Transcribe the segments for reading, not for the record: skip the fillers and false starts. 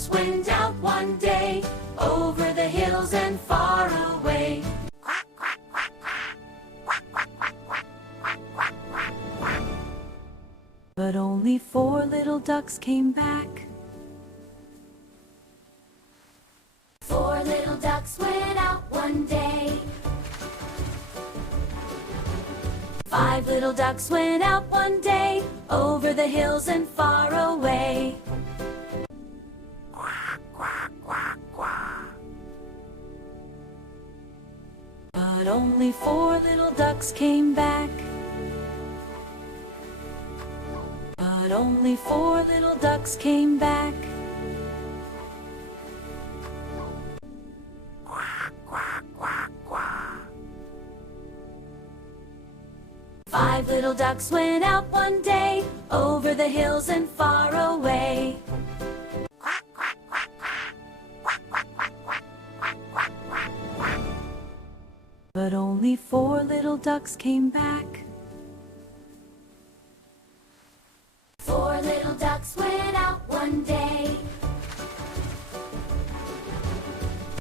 ducks went out one day, over the hills and far away. Quack, quack, quack, quack, quack, quack, quack, quack, quack, quack, quack. But only 4 little ducks came back. 4 little ducks went out one day. 5 little ducks went out one day, over the hills and far away. Quack, quack, quack, quack. But only 4 little ducks came back. But only 4 little ducks came back. Quack, quack, quack, quack. 5 little ducks went out one day, over the hills and far away. Quack, quack, quack, quack, quack, quack, quack, quack, quack, quack, quack. But only 4 little ducks came back. 4 little ducks went out one day.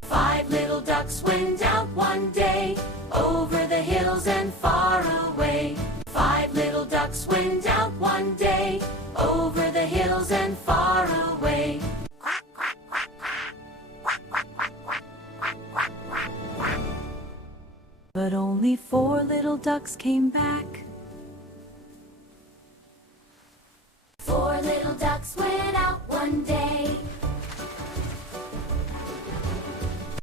5 little ducks went out one day, over the hills and far away. 5 little ducks went out one day, over the hills and far away. Quack, quack, quack, quack, quack, quack, quack, quack, quack, quack, quack. But only 4 little ducks came back. 4 little ducks went out one day.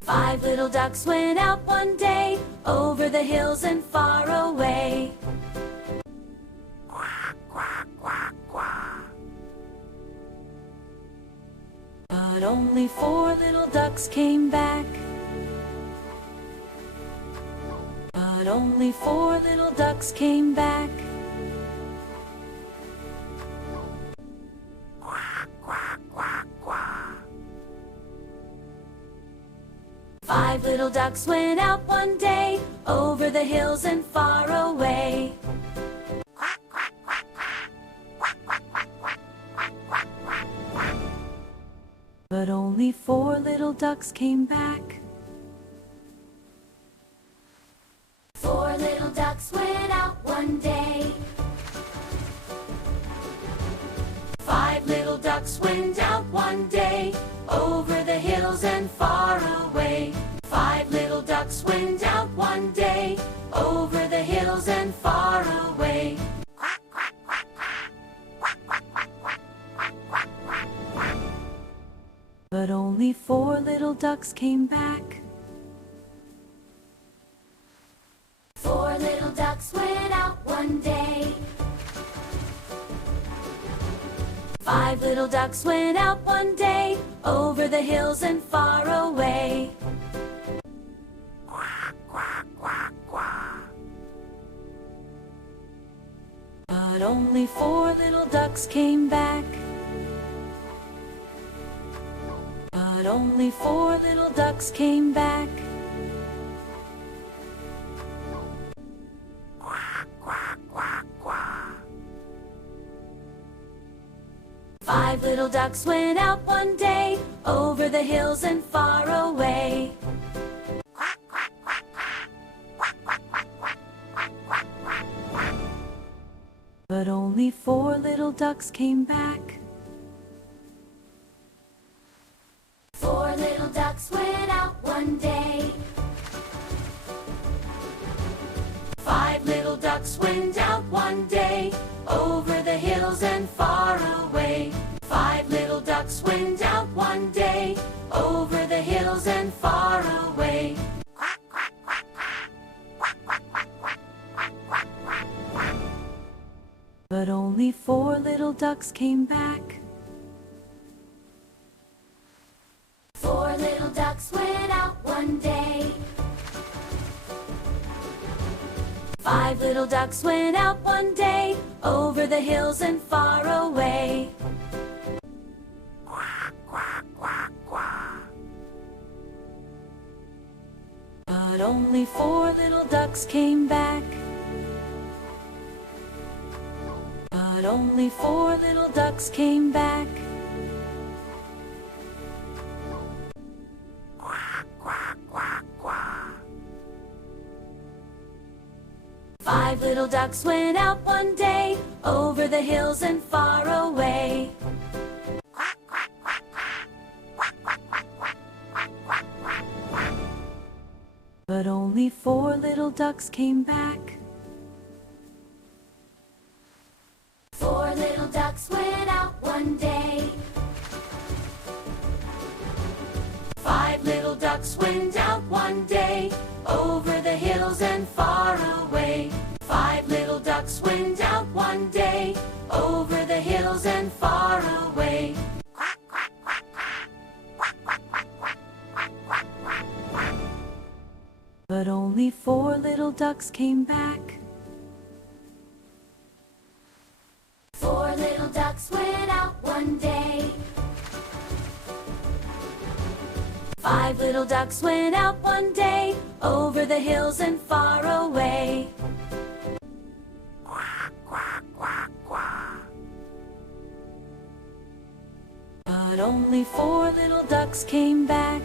5 little ducks went out one day, over the hills and far away. Quack, quack, quack, quack. But only 4 little ducks came back. But only 4 little ducks came back. Quack, quack, quack, quack. 5 little ducks went out one day, over the hills and far away. Quack, quack, quack, quack, quack, quack, quack, quack, quack, quack, quack. But only 4 little ducks came back. 4 little ducks went out one day. 5 little ducks went out one day, over the hills and far away. 5 little ducks went out one day, over the hills and far away. Quack, quack, quack, quack, quack, quack, quack, quack, quack, quack, quack. But only 4 little ducks came back. 4 little ducks went out one day. 5 little ducks went out one day, over the hills and far away. Quack, quack, quack, quack. But only 4 little ducks came back. But only 4 little ducks came back. Quack, quack, quack, quack. 5 little ducks went out one day, over the hills and far away. Quack, quack, quack, quack, quack, quack, quack, quack, quack, quack, quack. But only 4 little ducks came back. 4 little ducks went out one day. 5 little ducks went out one day, over the hills and far away. 5 little ducks went out one day, over the hills and far away. Quack, quack, quack, quack, quack, quack, quack, quack, quack, quack, quack. But only 4 little ducks came back. 4 little ducks went out one day. 5 little ducks went out one day, over the hills and far away. Quack, quack, quack, quack. But only 4 little ducks came back. But only 4 little ducks came back. Five little ducks went out one day, over the hills and far away. But only 4 little ducks came back. 4 little ducks went out one day. 5 little ducks went out one day, over the hills and far away. 5 little ducks went out one day, over the hills and far away. But only 4 little ducks came back. 4 little ducks went out one day. 5 little ducks went out one day, over the hills and far away. But only 4 little ducks came back.